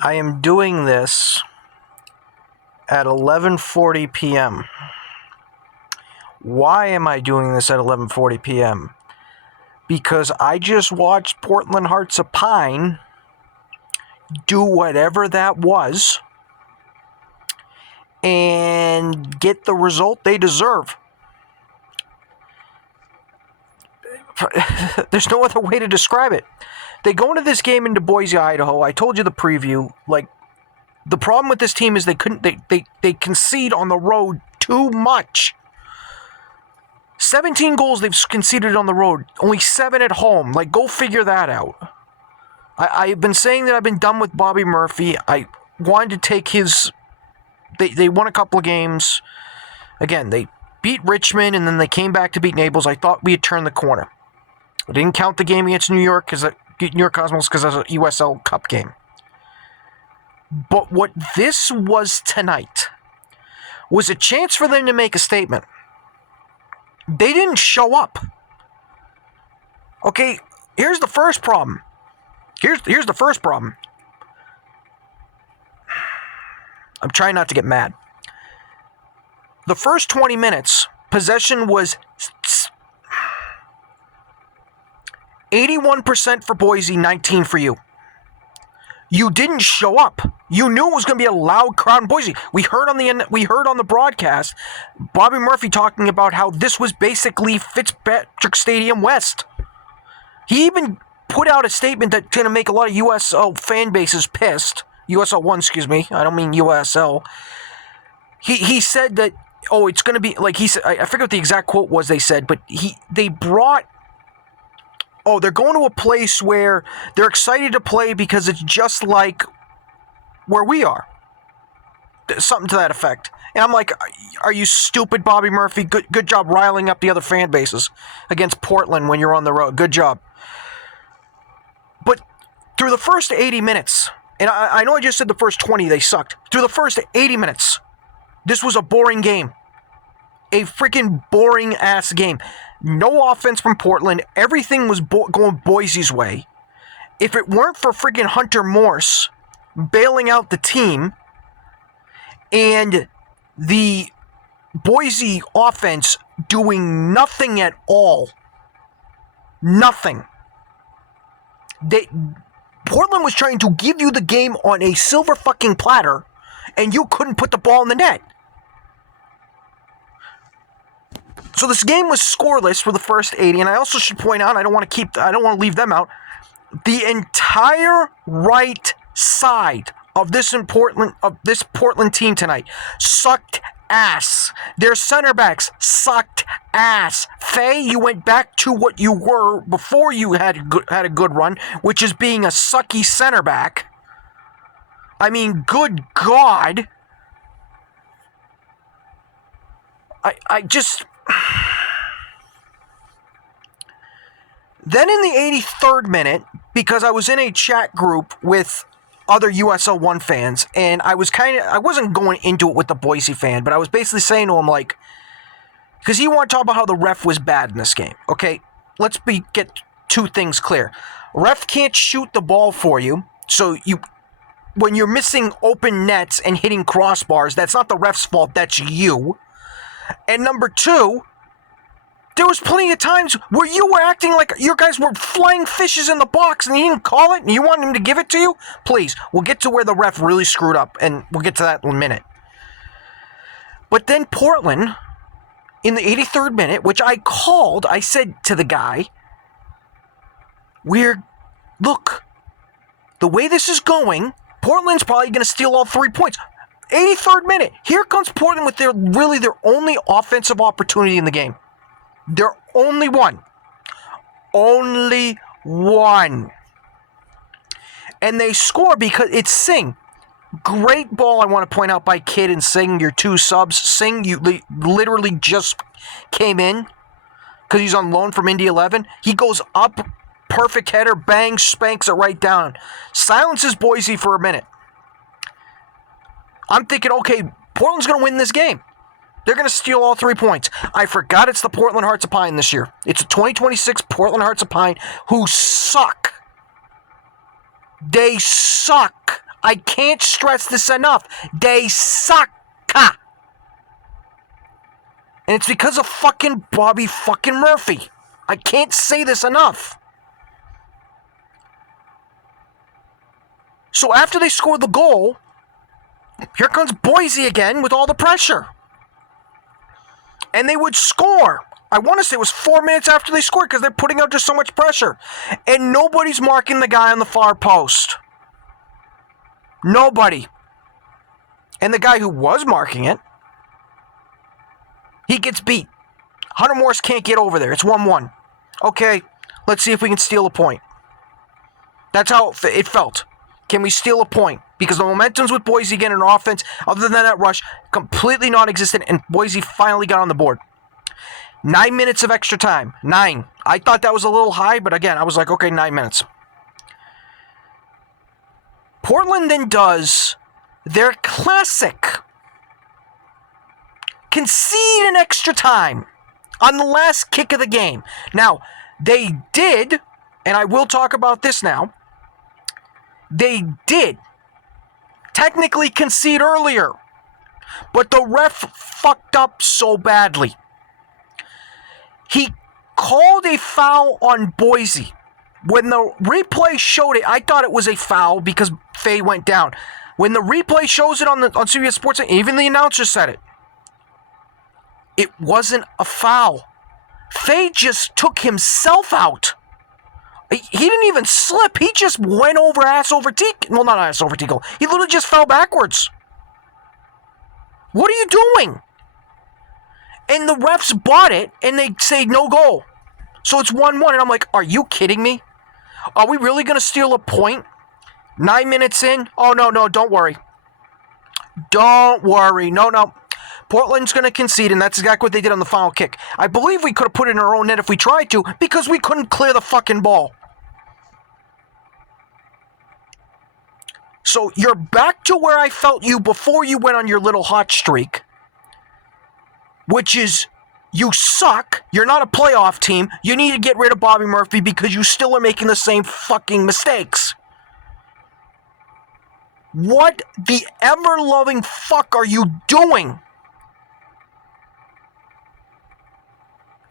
I am doing this at 11:40 p.m. Why am I doing this at 11:40 p.m.? Because I just watched Portland Hearts of Pine do whatever that was and get the result they deserve. There's no other way to describe it. They go into this game into Boise, Idaho. I told you the preview. The problem with this team is they concede on the road too much. 17 goals they've conceded on the road, only 7 at home. Go figure that out. I've been saying that I've been done with Bobby Murphy. I wanted to take his... They won a couple of games. Again, they beat Richmond, and then they came back to beat Naples. I thought we had turned the corner. I didn't count the game against New York Cosmos because it was a USL Cup game. But what this was tonight was a chance for them to make a statement. They didn't show up. Okay, here's the first problem. Here's the first problem. I'm trying not to get mad. The first 20 minutes, possession was 81% for Boise, 19% for you. You didn't show up. You knew it was going to be a loud crowd in Boise. We heard on the broadcast Bobby Murphy talking about how this was basically Fitzpatrick Stadium West. He even put out a statement that's going to make a lot of USL fan bases pissed. USL 1, excuse me. I don't mean USL. He said that, it's going to be, he said, I forget what the exact quote was they said, but they're going to a place where they're excited to play because it's just like where we are. Something to that effect. And I'm like, are you stupid, Bobby Murphy? Good job riling up the other fan bases against Portland when you're on the road. Good job. But through the first 80 minutes, and I know I just said the first 20 they sucked. Through the first 80 minutes, this was a boring game. A freaking boring-ass game. No offense from Portland. Everything was going Boise's way. If it weren't for freaking Hunter Morse bailing out the team and the Boise offense doing nothing at all. Nothing. Portland was trying to give you the game on a silver fucking platter, and you couldn't put the ball in the net. So this game was scoreless for the first 80, and I also should point out, I don't want to leave them out. The entire right side of this Portland team tonight sucked ass. Their center backs sucked ass. Faye, you went back to what you were before you had a good run, which is being a sucky center back. I mean, good God. I just... Then in the 83rd minute, because I was in a chat group with other USL 1 fans, and I wasn't going into it with the Boise fan, but I was basically saying to him, because he wanted to talk about how the ref was bad in this game. Okay, let's get two things clear. Ref can't shoot the ball for you, so when you're missing open nets and hitting crossbars, that's not the ref's fault, that's you. And number two, there was plenty of times where you were acting like your guys were flying fishes in the box and he didn't call it and you want him to give it to you? Please, we'll get to where the ref really screwed up, and we'll get to that in a minute. But then Portland, in the 83rd minute, which I said to the guy, look, the way this is going, Portland's probably going to steal all 3 points. 83rd minute, here comes Portland with their only offensive opportunity in the game. Their only one. Only one. And they score because it's Singh. Great ball, I want to point out, by Kidd and Singh, your two subs. Singh, you literally just came in because he's on loan from Indy 11. He goes up, perfect header, bang, spanks it right down. Silences Boise for a minute. I'm thinking, okay, Portland's going to win this game. They're going to steal all 3 points. I forgot it's the Portland Hearts of Pine this year. It's the 2026 Portland Hearts of Pine, who suck. They suck. I can't stress this enough. They suck. And it's because of fucking Bobby fucking Murphy. I can't say this enough. So after they scored the goal, here comes Boise again with all the pressure. And they would score. I want to say it was 4 minutes after they scored because they're putting out just so much pressure. And nobody's marking the guy on the far post. Nobody. And the guy who was marking it, he gets beat. Hunter Morris can't get over there. It's 1-1. Okay, let's see if we can steal a point. That's how it felt. Can we steal a point? Because the momentum's with Boise again in offense, other than that rush, completely non-existent, and Boise finally got on the board. 9 minutes of extra time. 9. I thought that was a little high, but again, I was like, okay, 9 minutes. Portland then does their classic. Concede an extra time on the last kick of the game. Now, they did, and I will talk about this now, they did technically concede earlier, but the ref fucked up so badly. He called a foul on Boise. When the replay showed it, I thought it was a foul because Faye went down. When the replay shows it on CBS Sports, even the announcer said it. It wasn't a foul. Faye just took himself out. He didn't even slip. He just went over ass over teacle. Well, not ass over teacle. He literally just fell backwards. What are you doing? And the refs bought it, and they say no goal. So it's 1-1, and I'm like, are you kidding me? Are we really going to steal a point? 9 minutes in? Oh, no, don't worry. Don't worry. No. Portland's going to concede, and that's exactly what they did on the final kick. I believe we could have put it in our own net if we tried to, because we couldn't clear the fucking ball. So you're back to where I felt you before you went on your little hot streak, which is you suck, you're not a playoff team, you need to get rid of Bobby Murphy because you still are making the same fucking mistakes. What the ever-loving fuck are you doing?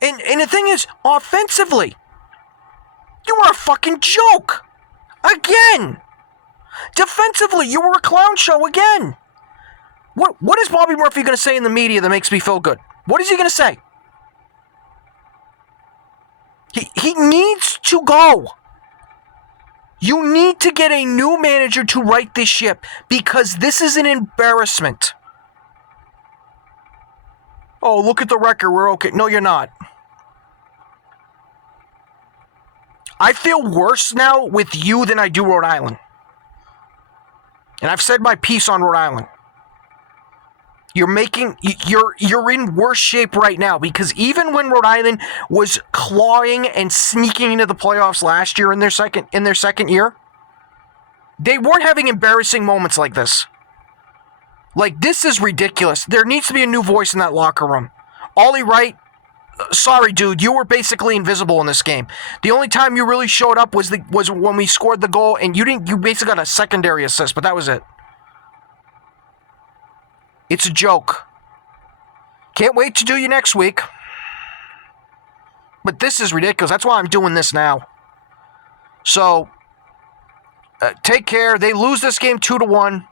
And the thing is, offensively, you were a fucking joke. Again. Defensively, you were a clown show again. What is Bobby Murphy going to say in the media that makes me feel good? What is he going to say? He needs to go. You need to get a new manager to right this ship because this is an embarrassment. Oh, look at the record. We're okay. No, you're not. I feel worse now with you than I do Rhode Island. And I've said my piece on Rhode Island. You're in worse shape right now because even when Rhode Island was clawing and sneaking into the playoffs last year in their second year, they weren't having embarrassing moments like this. Like, this is ridiculous. There needs to be a new voice in that locker room. Ollie Wright, sorry, dude, you were basically invisible in this game. The only time you really showed up was when we scored the goal, and you basically got a secondary assist, but that was it. It's a joke. Can't wait to do you next week. But this is ridiculous. That's why I'm doing this now. So, take care. They lose this game 2-1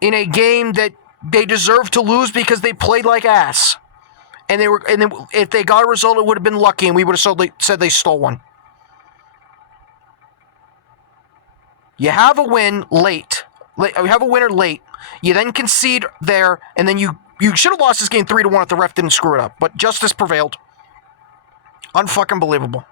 in a game that they deserve to lose because they played like ass. And if they got a result, it would have been lucky, and we would have said they stole one. You have a win late. You have a winner late. You then concede there, and then you should have lost this game 3-1 if the ref didn't screw it up. But justice prevailed. Unfucking believable.